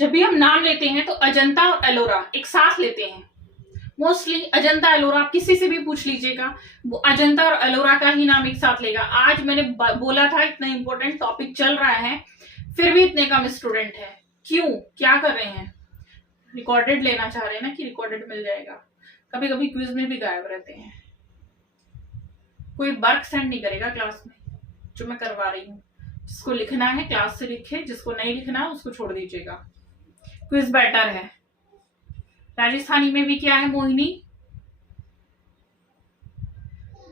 जब भी हम नाम लेते हैं तो अजंता और एलोरा एक साथ लेते हैं। मोस्टली अजंता एलोरा, आप किसी से भी पूछ लीजिएगा वो अजंता और एलोरा का ही नाम एक साथ लेगा। आज मैंने बोला था इतना इंपॉर्टेंट टॉपिक चल रहा है, फिर भी इतने कम स्टूडेंट है। क्यों, क्या कर रहे हैं? रिकॉर्डेड लेना चाह रहे हैं ना कि रिकॉर्डेड मिल जाएगा। कभी कभी क्विज में भी गायब रहते हैं। कोई वर्क सेंड नहीं करेगा क्लास में जो मैं करवा रही हूँ। जिसको लिखना है क्लास से लिखे, जिसको नहीं लिखना उसको छोड़ दीजिएगा। क्विज बेटर है। राजस्थानी में भी क्या है मोहिनी?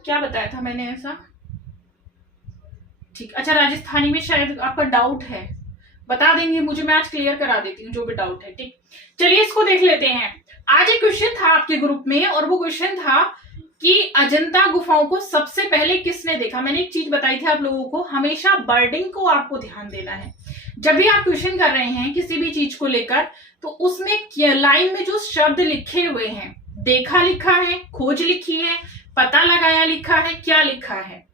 क्या बताया था मैंने ऐसा? ठीक, अच्छा राजस्थानी में शायद आपका डाउट है, बता देंगे मुझे, मैं आज क्लियर करा देती हूँ जो भी डाउट है। ठीक, चलिए इसको देख लेते हैं। आज एक क्वेश्चन था आपके ग्रुप में और वो क्वेश्चन था कि अजंता गुफाओं को सबसे पहले किसने देखा। मैंने एक चीज बताई थी आप लोगों को, हमेशा वर्डिंग को आपको ध्यान देना है। जब भी आप क्वेश्चन कर रहे हैं किसी भी चीज को लेकर, तो उसमें लाइन में जो शब्द लिखे हुए हैं, देखा लिखा है, खोज लिखी है, पता लगाया लिखा है, क्या लिखा है,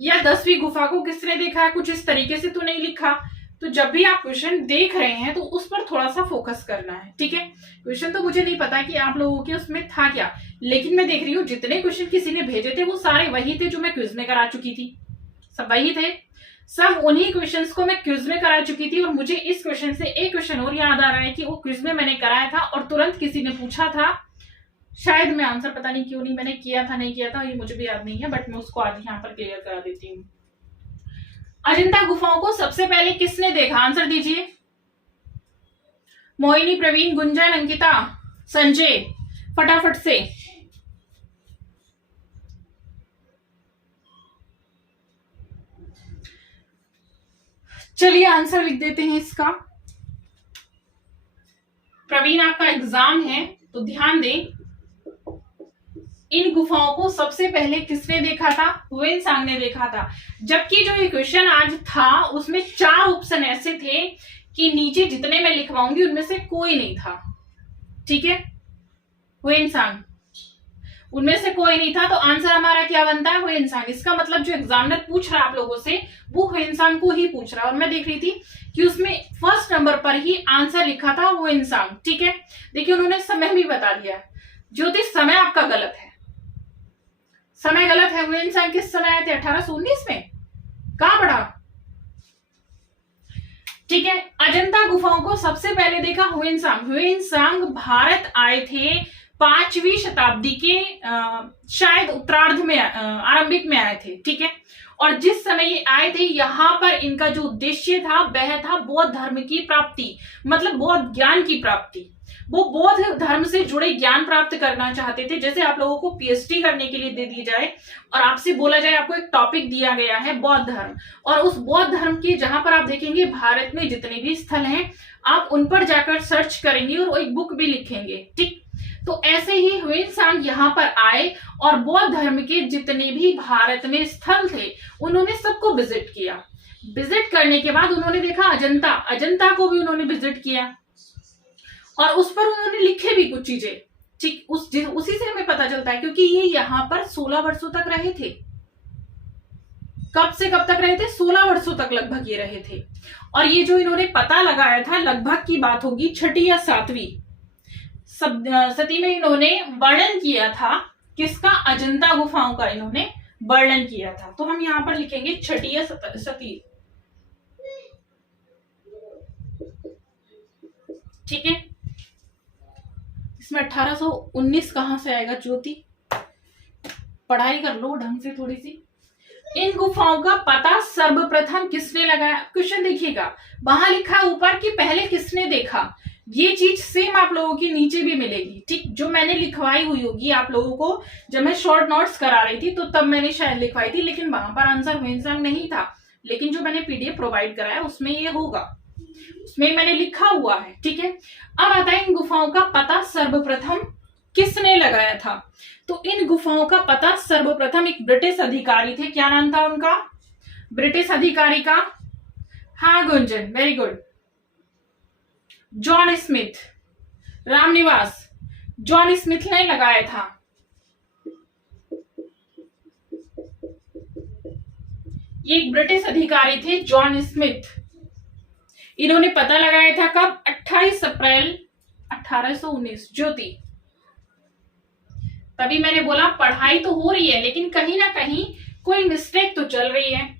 या 10वीं गुफा को किसने देखा है, कुछ इस तरीके से तो नहीं लिखा। तो जब भी आप क्वेश्चन देख रहे हैं तो उस पर थोड़ा सा फोकस करना है। ठीक है, क्वेश्चन तो मुझे नहीं पता कि आप लोगों के उसमें था क्या, लेकिन मैं देख रही हूँ जितने क्वेश्चन किसी ने भेजे थे वो सारे वही थे जो मैं क्विज में करा चुकी थी। सब वही थे, सब उन्हीं क्वेश्चंस को मैं क्विज में करा चुकी थी। और मुझे इस क्वेश्चन से एक क्वेश्चन और याद आ रहा है कि वो क्विज में मैंने कराया था और तुरंत किसी ने पूछा था, शायद मैं आंसर पता नहीं क्यों नहीं मैंने किया था, नहीं किया था, ये मुझे भी याद नहीं है, बट मैं उसको आज यहाँ पर क्लियर करा देती हूँ। अजंता गुफाओं को सबसे पहले किसने देखा? आंसर दीजिए। मोहिनी, प्रवीण, गुंजन, अंकिता, संजय, फटाफट से। चलिए आंसर लिख देते हैं इसका। प्रवीण, आपका एग्जाम है तो ध्यान दें। इन गुफाओं को सबसे पहले किसने देखा था? हुएनसांग ने देखा था। जबकि जो ये क्वेश्चन आज था उसमें 4 ऑप्शन ऐसे थे कि नीचे जितने मैं लिखवाऊंगी उनमें से कोई नहीं था। ठीक है, हुएनसांग उनमें से कोई नहीं था, तो आंसर हमारा क्या बनता है? हुएनसांग। इसका मतलब जो एग्जामिनर पूछ रहा है आप लोगों से वो हुएनसांग को ही पूछ रहा है। और मैं देख रही थी कि उसमें फर्स्ट नंबर पर ही आंसर लिखा था हुएनसांग। ठीक है, देखिए उन्होंने समय भी बता दिया। ज्योतिष, समय आपका गलत है, समय गलत है। हुएनसांग किस समय आए थे? 1819 में। कहां पढ़ा? ठीक है, अजंता गुफाओं को सबसे पहले देखा हुएनसांग। हुएनसांग भारत आए थे 5वीं शताब्दी के शायद उत्तरार्ध में, आरंभिक में आए थे। ठीक है, और जिस समय ये आए थे यहाँ पर इनका जो उद्देश्य था वह था बौद्ध धर्म की प्राप्ति, मतलब बौद्ध ज्ञान की प्राप्ति। वो बौद्ध धर्म से जुड़े ज्ञान प्राप्त करना चाहते थे। जैसे आप लोगों को पीएचडी करने के लिए दे दी जाए और आपसे बोला जाए आपको एक टॉपिक दिया गया है बौद्ध धर्म, और उस बौद्ध धर्म की जहां पर आप देखेंगे भारत में जितने भी स्थल हैं आप उन पर जाकर सर्च करेंगे और एक बुक भी लिखेंगे। ठीक, तो ऐसे ही हुएनसांग यहाँ पर आए और बौद्ध धर्म के जितने भी भारत में स्थल थे उन्होंने सबको विजिट किया। विजिट करने के बाद उन्होंने देखा अजंता, अजंता को भी उन्होंने विजिट किया और उस पर उन्होंने लिखे भी कुछ चीजें। ठीक, उसी से हमें पता चलता है क्योंकि ये यहाँ पर 16 वर्षों तक रहे थे। कब से कब तक रहे थे? 16 वर्षों तक लगभग ये रहे थे। और ये जो इन्होंने पता लगाया था लगभग की बात होगी 6ठी या 7वीं सदी में इन्होंने वर्णन किया था। किसका? अजंता गुफाओं का इन्होंने वर्णन किया था। तो हम यहाँ पर लिखेंगे 6ठी या 7वीं। ठीक है, इसमें 1819 कहां से आएगा? ज्योति, पढ़ाई कर लो ढंग से थोड़ी सी। इन गुफाओं का पता सर्वप्रथम किसने लगाया? क्वेश्चन देखिएगा, वहां लिखा ऊपर कि पहले किसने देखा। ये चीज सेम आप लोगों की नीचे भी मिलेगी। ठीक, जो मैंने लिखवाई हुई होगी आप लोगों को जब मैं शॉर्ट नोट्स करा रही थी तो तब मैंने शायद लिखवाई थी, लेकिन वहां पर आंसर हुएनसांग नहीं था। लेकिन जो मैंने पीडीएफ प्रोवाइड कराया उसमें ये होगा, उसमें मैंने लिखा हुआ है। ठीक है, अब आता है इन गुफाओं का पता सर्वप्रथम किसने लगाया था। तो इन गुफाओं का पता सर्वप्रथम एक ब्रिटिश अधिकारी थे। क्या नाम था उनका? ब्रिटिश अधिकारी का? हाँ Gunjan, very good. John Smith, Ramniwas, John Smith ने लगाया था। ये एक ब्रिटिश अधिकारी थे जॉन स्मिथ। इन्होंने पता लगाया था कब? 28 अप्रैल 1819, ज्योति। तभी मैंने बोला पढ़ाई तो हो रही है लेकिन कहीं ना कहीं कोई मिस्टेक तो चल रही है।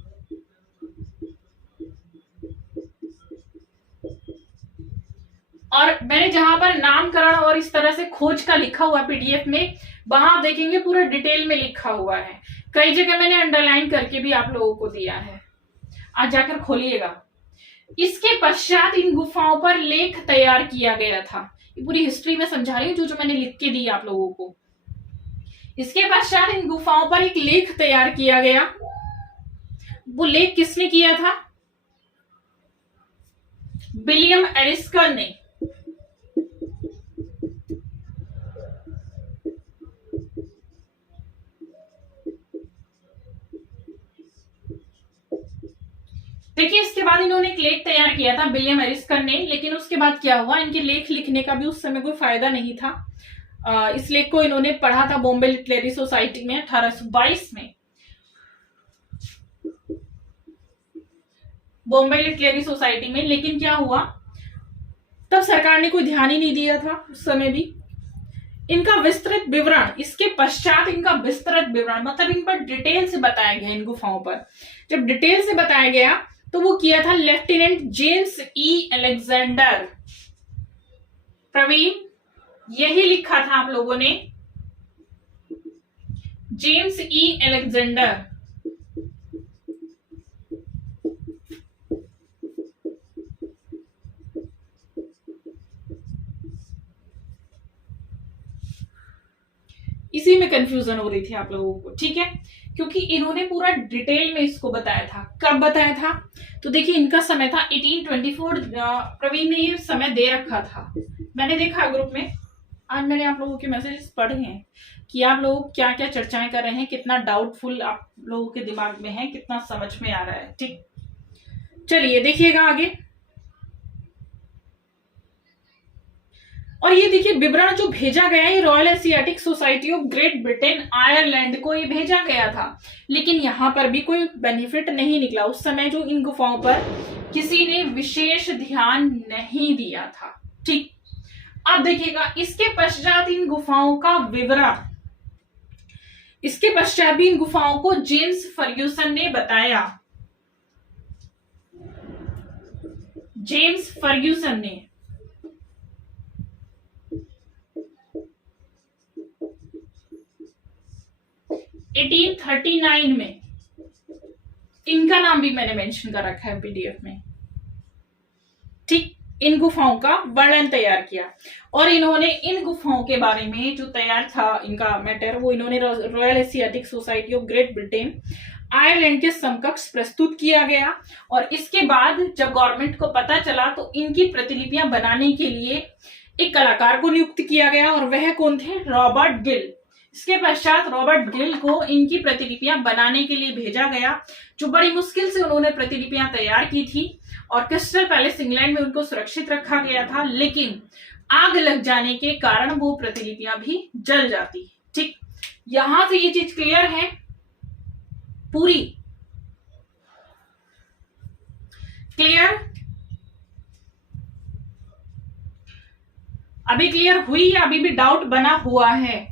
और मैंने जहां पर नामकरण और इस तरह से खोज का लिखा हुआ पीडीएफ में, वहां आप देखेंगे पूरा डिटेल में लिखा हुआ है। कई जगह मैंने अंडरलाइन करके भी आप लोगों को दिया है, आज जाकर खोलिएगा। इसके पश्चात इन गुफाओं पर लेख तैयार किया गया था। ये पूरी हिस्ट्री में समझा रही हूँ जो जो मैंने लिख के दी आप लोगों को। इसके पश्चात इन गुफाओं पर एक लेख तैयार किया गया। वो लेख किसने किया था? विलियम एरिस्कर ने। देखिए इसके बाद इन्होंने एक लेख तैयार किया था विलियम एरिस्कर ने, लेकिन उसके बाद क्या हुआ, इनके लेख लिखने का भी उस समय कोई फायदा नहीं था। इस लेख को इन्होंने पढ़ा था बॉम्बे लिटरेरी सोसाइटी में 1822 में। बॉम्बे लिटरेरी सोसाइटी में, लेकिन क्या हुआ, तब सरकार ने कोई ध्यान ही नहीं दिया था उस समय भी। इनका विस्तृत विवरण, इसके पश्चात इनका विस्तृत विवरण मतलब इन पर डिटेल से बताया गया। इन गुफाओं पर जब डिटेल से बताया गया तो वो किया था लेफ्टिनेंट जेम्स ई अलेक्जेंडर। प्रवीण, यही लिखा था आप लोगों ने, जेम्स ई अलेक्जेंडर। इसी में कंफ्यूजन हो रही थी आप लोगों को, ठीक है, क्योंकि इन्होंने पूरा डिटेल में इसको बताया था। कब बताया था? तो देखिए इनका समय था 1824। प्रवीण ने ये समय दे रखा था, मैंने देखा ग्रुप में। आज मैंने आप लोगों के मैसेजेस पढ़े हैं कि आप लोग क्या क्या चर्चाएं कर रहे हैं, कितना डाउटफुल आप लोगों के दिमाग में है, कितना समझ में आ रहा है। ठीक, चलिए देखिएगा आगे। और ये देखिए विवरण जो भेजा गया है, royal Asiatic society of great Britain Ireland को ये भेजा गया था, लेकिन यहां पर भी कोई बेनिफिट नहीं निकला। उस समय जो इन गुफाओं पर किसी ने विशेष ध्यान नहीं दिया था। ठीक, अब देखिएगा इसके पश्चात इन गुफाओं का विवरण, इसके पश्चात भी इन गुफाओं को जेम्स फर्ग्यूसन ने बताया। जेम्स फर्ग्यूसन ने 1839 में, इनका नाम भी मैंने मेंशन कर रखा है पीडीएफ में। ठीक, इन गुफाओं का वर्णन तैयार किया और इन्होंने इन गुफाओं के बारे में जो तैयार था इनका मैटर, वो इन्होंने royal Asiatic society of great Britain Ireland के समकक्ष प्रस्तुत किया गया। और इसके बाद जब गवर्नमेंट को पता चला तो इनकी प्रतिलिपियां बनाने के लिए एक कलाकार को नियुक्त किया गया, और वह कौन थे? रॉबर्ट गिल। इसके पश्चात रॉबर्ट गिल को इनकी प्रतिलिपियां बनाने के लिए भेजा गया, जो बड़ी मुश्किल से उन्होंने प्रतिलिपियां तैयार की थी और क्रिस्टल पैलेस इंग्लैंड में उनको सुरक्षित रखा गया था, लेकिन आग लग जाने के कारण वो प्रतिलिपियां भी जल जाती। ठीक, यहां से ये चीज क्लियर है पूरी? क्लियर? अभी क्लियर हुई या अभी भी डाउट बना हुआ है?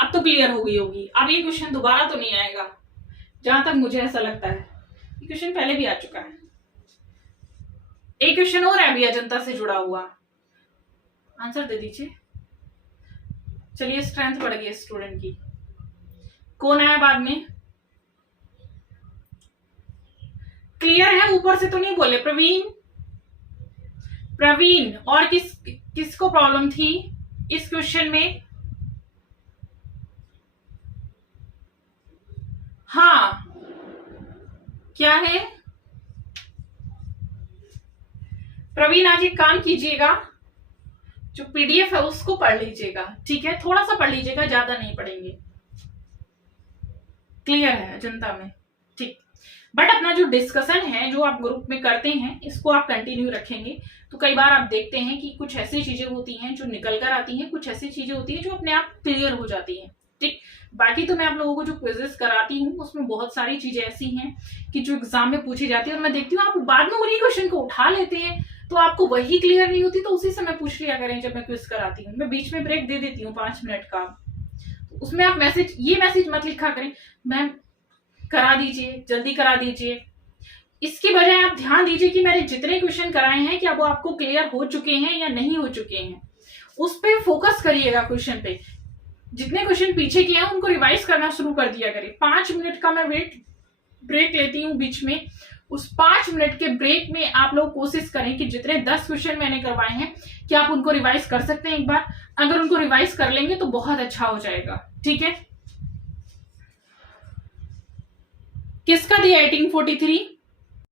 अब तो क्लियर हो गई होगी। अब ये क्वेश्चन दोबारा तो नहीं आएगा, जहां तक मुझे ऐसा लगता है। ये क्वेश्चन पहले भी आ चुका है। एक क्वेश्चन और है अभी अजंता से जुड़ा हुआ, आंसर दे दीजिए। चलिए, स्ट्रेंथ बढ़ गई स्टूडेंट की। कौन आया बाद में? क्लियर है? ऊपर से तो नहीं बोले प्रवीण? प्रवीण, और किसको प्रॉब्लम थी इस क्वेश्चन में? हाँ, क्या है प्रवीण? आज एक काम कीजिएगा, जो पीडीएफ है उसको पढ़ लीजिएगा, ठीक है? थोड़ा सा पढ़ लीजिएगा, ज्यादा नहीं पढ़ेंगे। क्लियर है अजंता में? ठीक, बट अपना जो डिस्कशन है, जो आप ग्रुप में करते हैं, इसको आप कंटिन्यू रखेंगे तो कई बार आप देखते हैं कि कुछ ऐसी चीजें होती हैं जो निकल कर आती हैं, कुछ ऐसी चीजें होती हैं जो अपने आप क्लियर हो जाती हैं। ठीक। बाकी तो मैं आप लोगों को जो क्विजेस कराती हूँ उसमें बहुत सारी चीजें ऐसी हैं कि जो एग्जाम में पूछी जाती है और मैं देखती हूँ आप बाद में उन्हीं क्वेश्चन को उठा लेते हैं, तो आपको वही क्लियर नहीं होती तो उसी समय पूछ लिया करें। जब मैं क्विज कराती हूँ मैं बीच में ब्रेक दे देती हूँ 5 मिनट का, तो उसमें आप ये मैसेज मत लिखा करें मैम करा दीजिए, जल्दी करा दीजिए। इसकी बजाय आप ध्यान दीजिए कि मैंने जितने क्वेश्चन कराए हैं क्या वो आपको क्लियर हो चुके हैं या नहीं हो चुके हैं, उस पर फोकस करिएगा। क्वेश्चन पे जितने क्वेश्चन पीछे किए हैं उनको रिवाइज करना शुरू कर दिया करें। 5 मिनट का मैं ब्रेक लेती हूँ बीच में, उस 5 मिनट के ब्रेक में आप लोग कोशिश करें कि जितने 10 क्वेश्चन मैंने करवाए हैं क्या आप उनको रिवाइज कर सकते हैं एक बार। अगर उनको रिवाइज कर लेंगे तो बहुत अच्छा हो जाएगा। ठीक है, किसका दिया 1843?